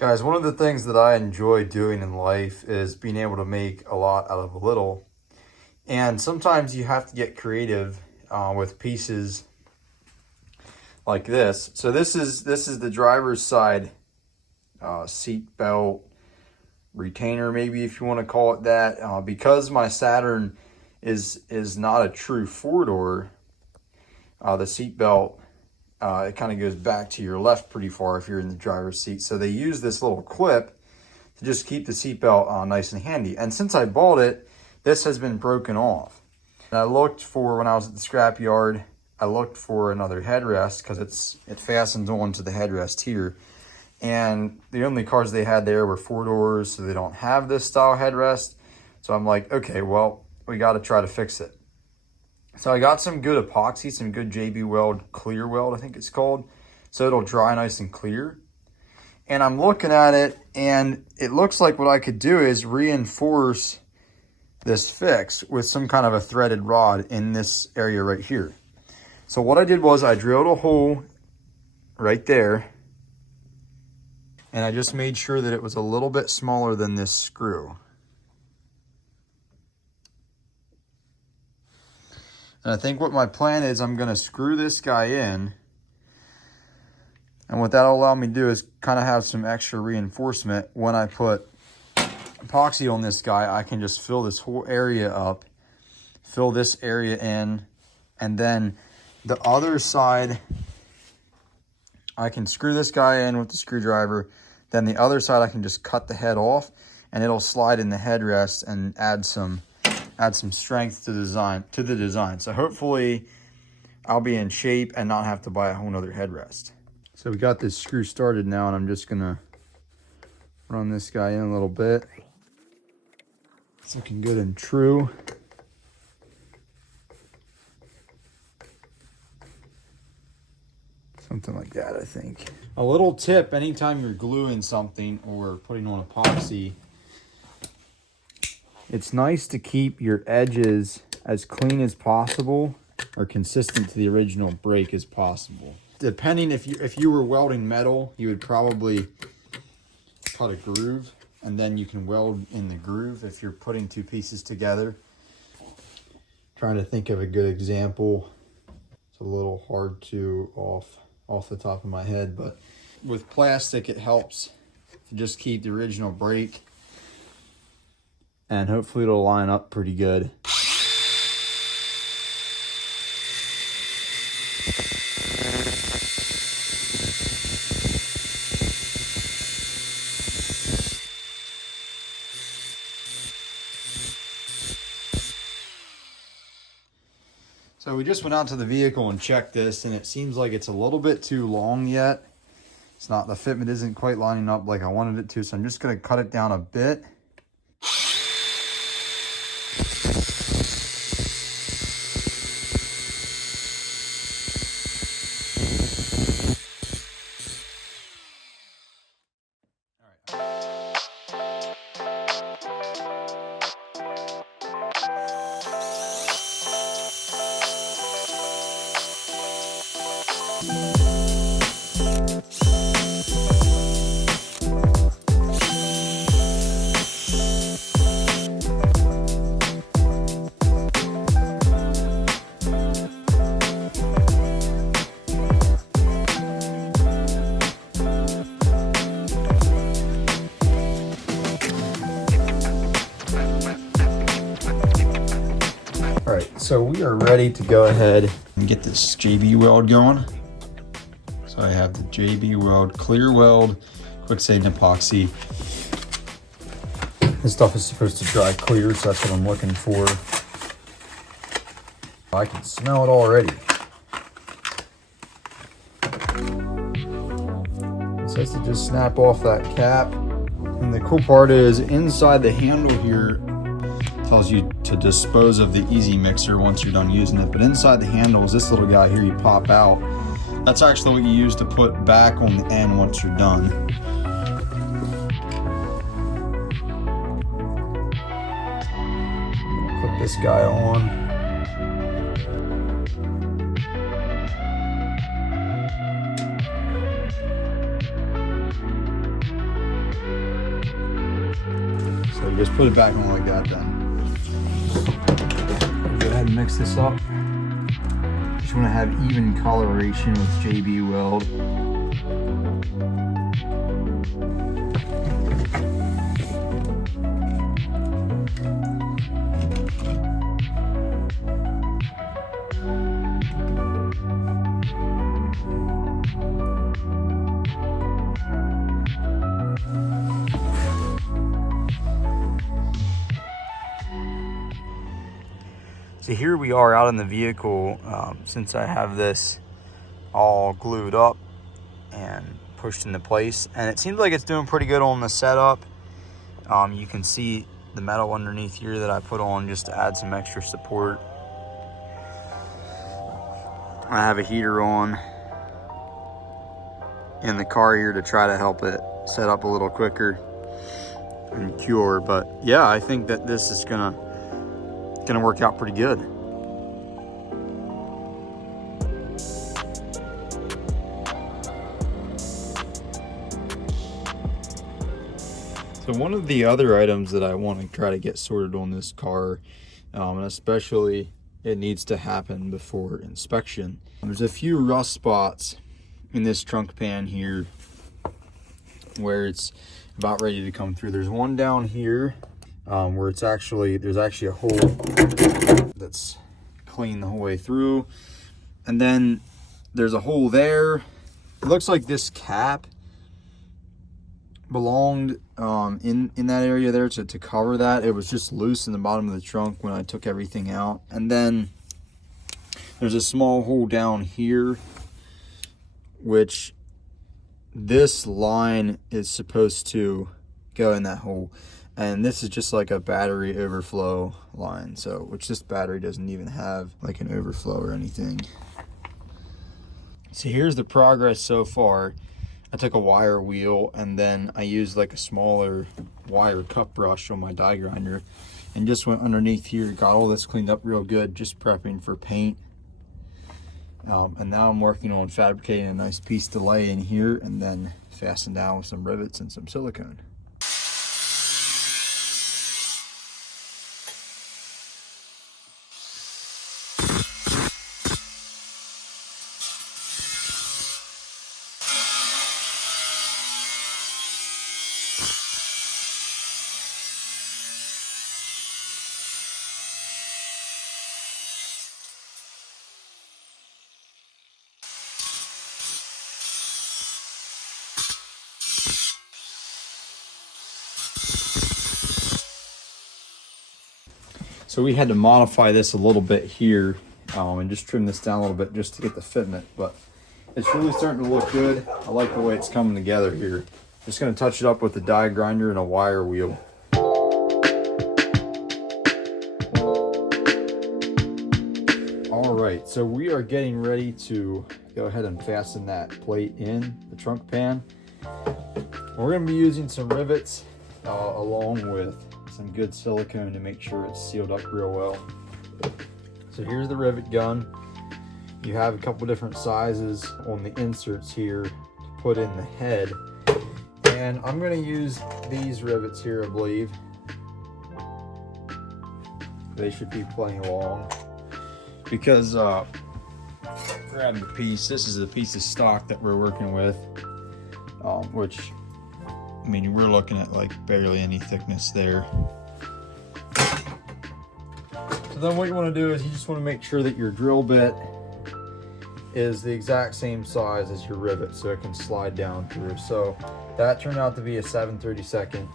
Guys, one of the things that I enjoy doing in life is being able to make a lot out of a little. And sometimes you have to get creative with pieces like this. So this is the driver's side seat belt retainer, maybe if you want to call it that. Because my Saturn is not a true four-door, the seat belt it kind of goes back to your left pretty far if you're in the driver's seat. So they use this little clip to just keep the seatbelt nice and handy. And since I bought it, this has been broken off. And I looked for, when I was at the scrap yard, I looked for another headrest because it fastens onto the headrest here. And the only cars they had there were four doors, so they don't have this style headrest. So I'm like, okay, well, we got to try to fix it. So I got some good epoxy, some good JB Weld clear weld, I think it's called. So it'll dry nice and clear. And I'm looking at it, and it looks like what I could do is reinforce this fix with some kind of a threaded rod in this area right here. So what I did was I drilled a hole right there, and I just made sure that it was a little bit smaller than this screw. And I think what my plan is, I'm going to screw this guy in. And what that'll allow me to do is kind of have some extra reinforcement. When I put epoxy on this guy, I can just fill this whole area up, fill this area in, and then the other side, I can screw this guy in with the screwdriver. Then the other side, I can just cut the head off, and it'll slide in the headrest and add some strength to the design. So hopefully I'll be in shape and not have to buy a whole nother headrest. So we got this screw started now, and I'm just gonna run this guy in a little bit. It's looking good and true. Something like that, I think. A little tip, anytime you're gluing something or putting on epoxy, it's nice to keep your edges as clean as possible or consistent to the original break as possible. Depending, if you were welding metal, you would probably cut a groove, and then you can weld in the groove if you're putting two pieces together. Trying to think of a good example. It's a little hard to off the top of my head, but with plastic it helps to just keep the original break, and hopefully it'll line up pretty good. So we just went out to the vehicle and checked this, and it seems like it's a little bit too long yet. It's not, the fitment isn't quite lining up like I wanted it to, so I'm just going to cut it down a bit. So we are ready to go ahead and get this JB Weld going. So I have the JB Weld clear weld, quicksand epoxy. This stuff is supposed to dry clear, so that's what I'm looking for. I can smell it already. It says to just snap off that cap. And the cool part is inside the handle here, tells you to dispose of the easy mixer once you're done using it. But inside the handle is this little guy here you pop out. That's actually what you use to put back on the end once you're done. Put this guy on. just put it back on like that then. Go ahead and mix this up. Just want to have even coloration with JB Weld. So here we are out in the vehicle, since I have this all glued up and pushed into place, and it seems like it's doing pretty good on the setup. You can see the metal underneath here that I put on just to add some extra support. I have a heater on in the car here to try to help it set up a little quicker and cure. But yeah, I think that this is gonna work out pretty good. So one of the other items that I want to try to get sorted on this car, and especially it needs to happen before inspection. There's a few rust spots in this trunk pan here where it's about ready to come through. There's one down here where there's actually a hole that's clean the whole way through, and then there's a hole there. It looks like this cap belonged in that area there to cover that. It was just loose in the bottom of the trunk when I took everything out. And then there's a small hole down here, which this line is supposed to go in that hole, and this is just like a battery overflow line, so which this battery doesn't even have like an overflow or anything. So here's the progress so far. I took a wire wheel and then I used like a smaller wire cut brush on my die grinder and just went underneath here, got all this cleaned up real good, just prepping for paint. And now I'm working on fabricating a nice piece to lay in here and then fasten down with some rivets and some silicone. So we had to modify this a little bit here and just trim this down a little bit just to get the fitment, but it's really starting to look good. I like the way it's coming together here. Just going to touch it up with a die grinder and a wire wheel. All right, so we are getting ready to go ahead and fasten that plate in the trunk pan. We're going to be using some rivets along with some good silicone to make sure it's sealed up real well. So here's the rivet gun. You have a couple different sizes on the inserts here to put in the head, and I'm going to use these rivets here, I believe. They should be plenty long because grab the piece. This is the piece of stock that we're working with, which, I mean, we're looking at like barely any thickness there. So then what you want to do is you just want to make sure that your drill bit is the exact same size as your rivet so it can slide down through. So that turned out to be a 7/32.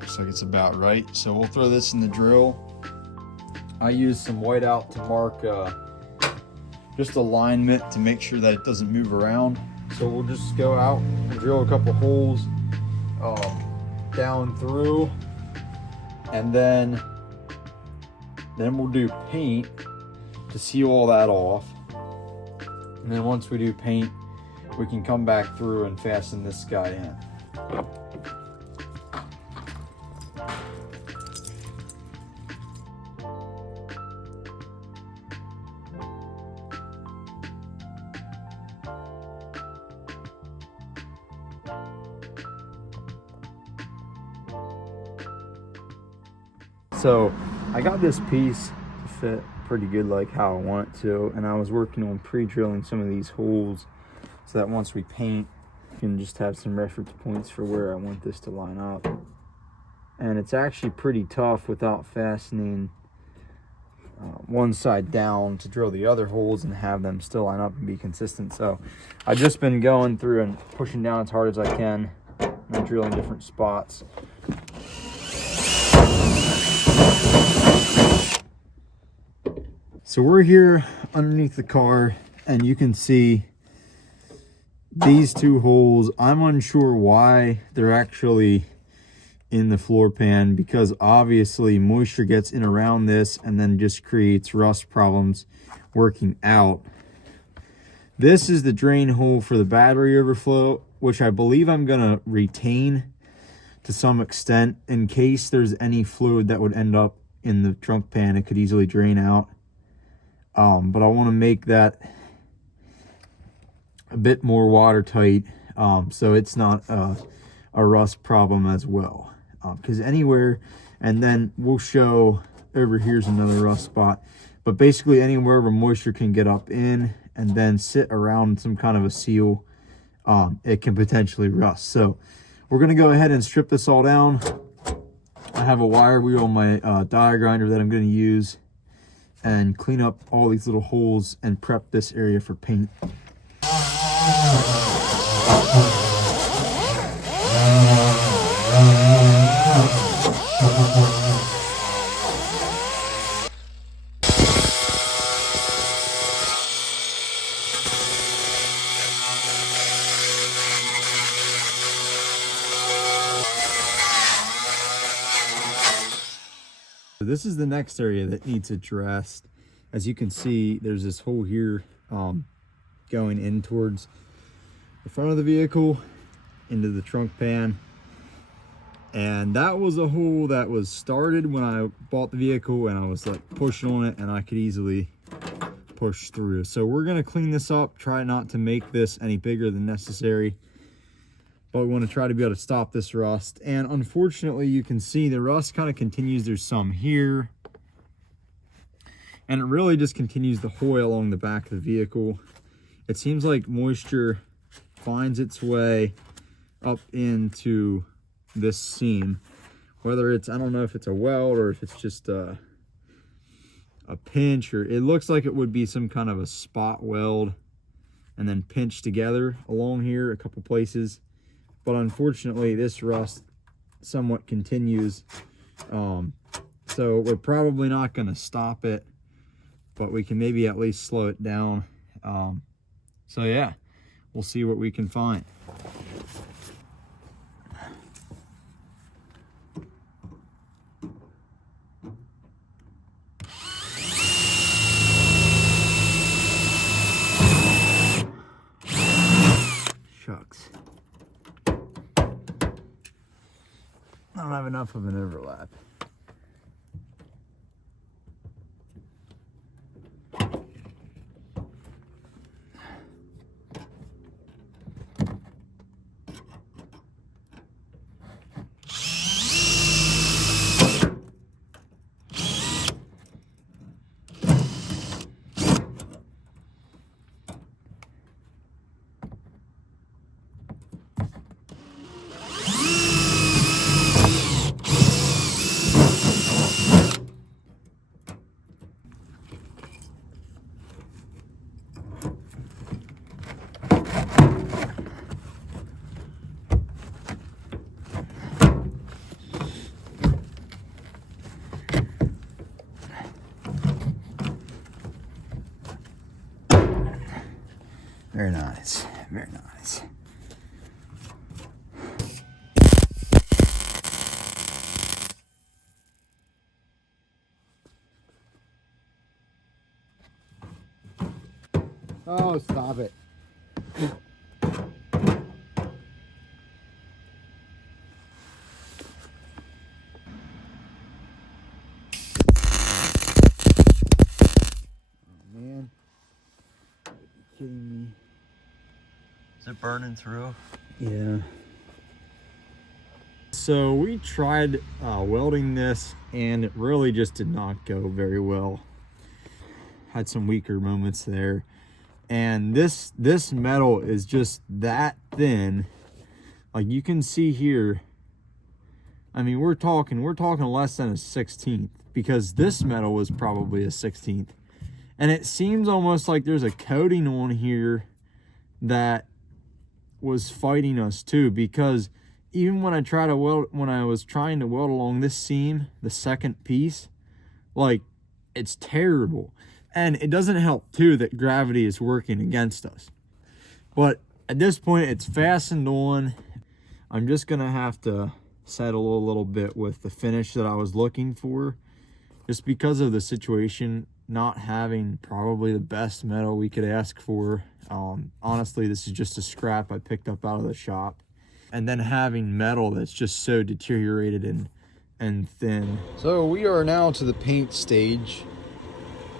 Looks like it's about right. So we'll throw this in the drill. I use some whiteout to mark just alignment to make sure that it doesn't move around. So we'll just go out and drill a couple holes down through, and then we'll do paint to seal all that off. And then once we do paint, we can come back through and fasten this guy in. So I got this piece to fit pretty good like how I want it to, and I was working on pre-drilling some of these holes so that once we paint, I can just have some reference points for where I want this to line up. And it's actually pretty tough without fastening one side down to drill the other holes and have them still line up and be consistent. So I've just been going through and pushing down as hard as I can and drilling different spots. So we're here underneath the car, and you can see these two holes. I'm unsure why they're actually in the floor pan, because obviously moisture gets in around this and then just creates rust problems working out. This is the drain hole for the battery overflow, which I believe I'm gonna retain to some extent in case there's any fluid that would end up in the trunk pan. It could easily drain out. But I want to make that a bit more watertight, so it's not a rust problem as well. Because anywhere, and then we'll show over here's another rust spot, but basically anywhere where moisture can get up in and then sit around some kind of a seal, it can potentially rust. So we're going to go ahead and strip this all down. I have a wire wheel on my die grinder that I'm going to use, and clean up all these little holes and prep this area for paint. This is the next area that needs addressed. As you can see, there's this hole here going in towards the front of the vehicle into the trunk pan, and that was a hole that was started when I bought the vehicle, and I was like pushing on it and I could easily push through. So we're going to clean this up, try not to make this any bigger than necessary, but we want to try to be able to stop this rust. And unfortunately, you can see the rust kind of continues. There's some here, and it really just continues the whole way along the back of the vehicle. It seems like moisture finds its way up into this seam, whether it's, I don't know if it's a weld or if it's just a pinch, or it looks like it would be some kind of a spot weld and then pinched together along here a couple places. But unfortunately, this rust somewhat continues. So we're probably not going to stop it, but we can maybe at least slow it down. So yeah, we'll see what we can find. Shucks. I don't have enough of an overlap. Very nice, very nice. Oh, stop it. Man, are you kidding me? Is it burning through? Yeah. So we tried welding this, and it really just did not go very well. Had some weaker moments there. And this metal is just that thin. Like you can see here, I mean, we're talking less than a 16th, because this metal was probably a 16th. And it seems almost like there's a coating on here that was fighting us too, because even when I was trying to weld along this seam, the second piece, like, it's terrible. And it doesn't help too that gravity is working against us. But at this point, it's fastened on. I'm just gonna have to settle a little bit with the finish that I was looking for, just because of the situation, not having probably the best metal we could ask for. Honestly, this is just a scrap I picked up out of the shop. And then having metal that's just so deteriorated and thin. So we are now to the paint stage.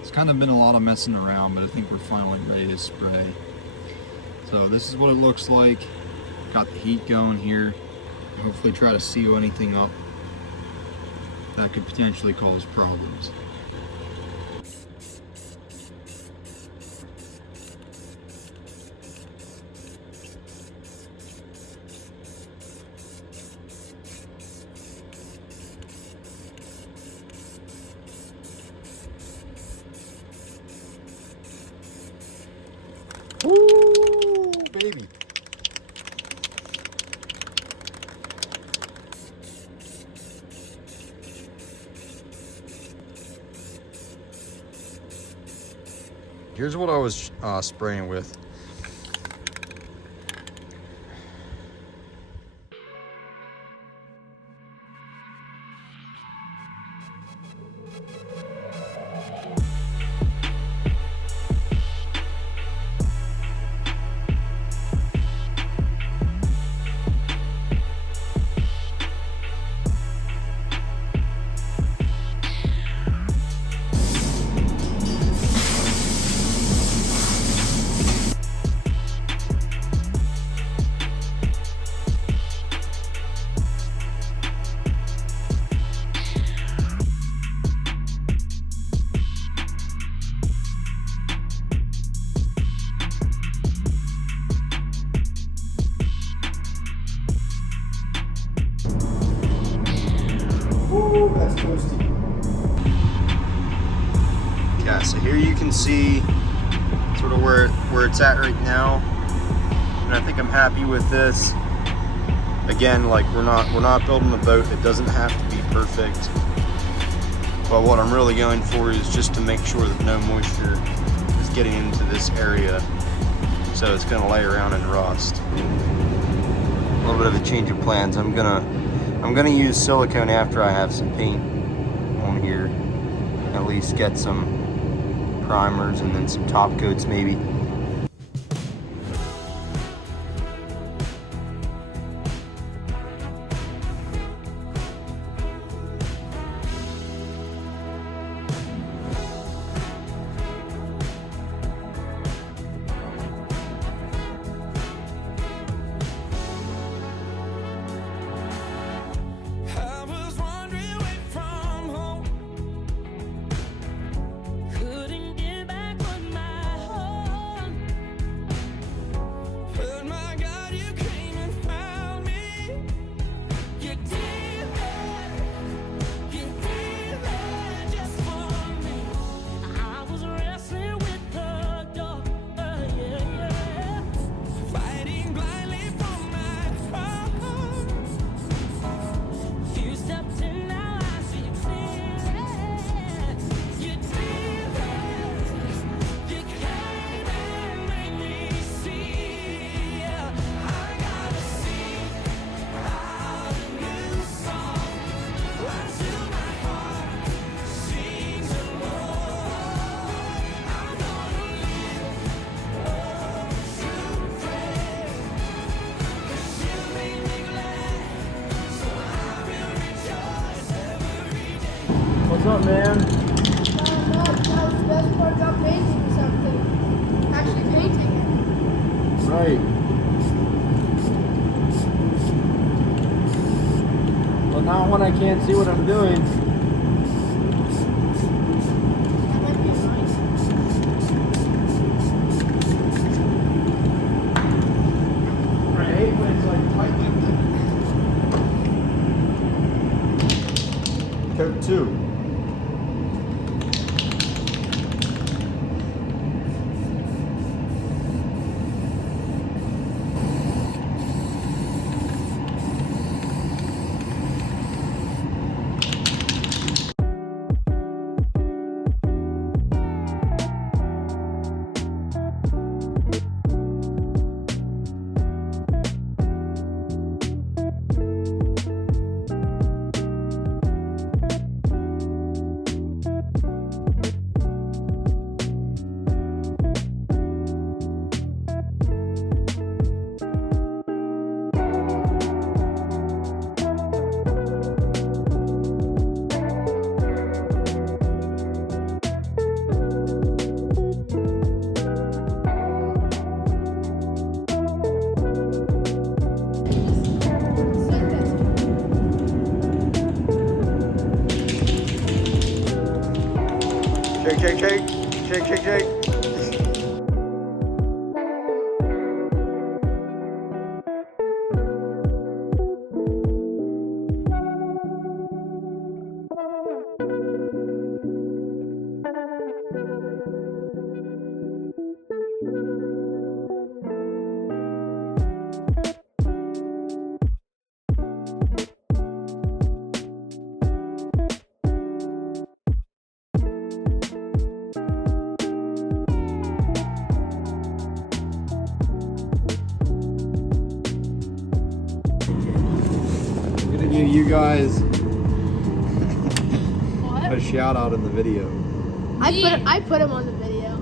It's kind of been a lot of messing around, but I think we're finally ready to spray. So this is what it looks like. Got the heat going here. Hopefully try to seal anything up that could potentially cause problems. Ooh, baby. Here's what I was spraying with. Ooh, that's toasty. Yeah, so here you can see sort of where it's at right now, and I think I'm happy with this. Again, like we're not building a boat. It doesn't have to be perfect, but what I'm really going for is just to make sure that no moisture is getting into this area, so it's going to lay around and rust. A little bit of a change of plans. I'm gonna use silicone after I have some paint on here. At least get some primers and then some top coats maybe. What's up, man? That was the best part about painting something. Actually painting it. Right. not when I can't see what I'm doing. That might be nice. I hate when it's like tight like that. Coat 2. Shake. Give you guys What? a shout out in the video. I put him on the video.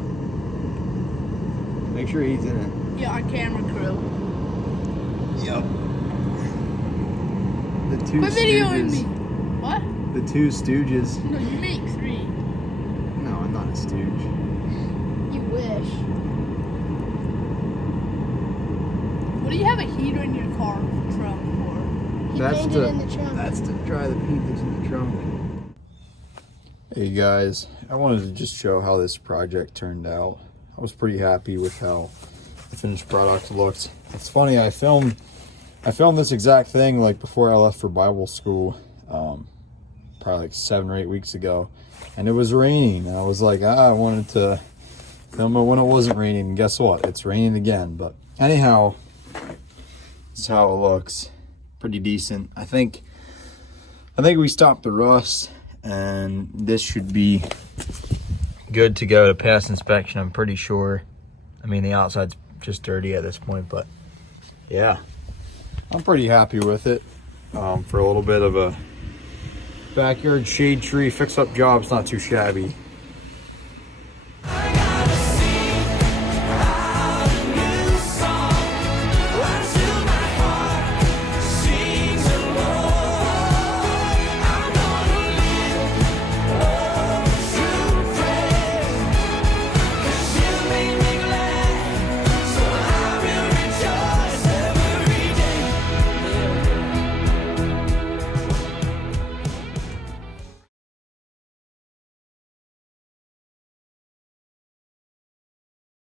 Make sure he's in it. Yeah, our camera crew. Yep. The two Put video in stooges. me. What? The two stooges. No, you make 3. No, I'm not a stooge. You wish. What do you have a heater in your car trunk for? He painted it in the trunk. That's to dry the paint that's in the trunk. Hey guys, I wanted to just show how this project turned out. I was pretty happy with how the finished product looked. It's funny, I filmed this exact thing like before I left for Bible school, probably like 7 or 8 weeks ago, and it was raining. I was like, I wanted to film it when it wasn't raining, and guess what? It's raining again. But anyhow, this is how it looks. Pretty decent. I think we stopped the rust, and this should be good to go to pass inspection, I'm pretty sure. I mean, the outside's just dirty at this point, but yeah, I'm pretty happy with it. For a little bit of a backyard shade tree fix-up job, it's not too shabby.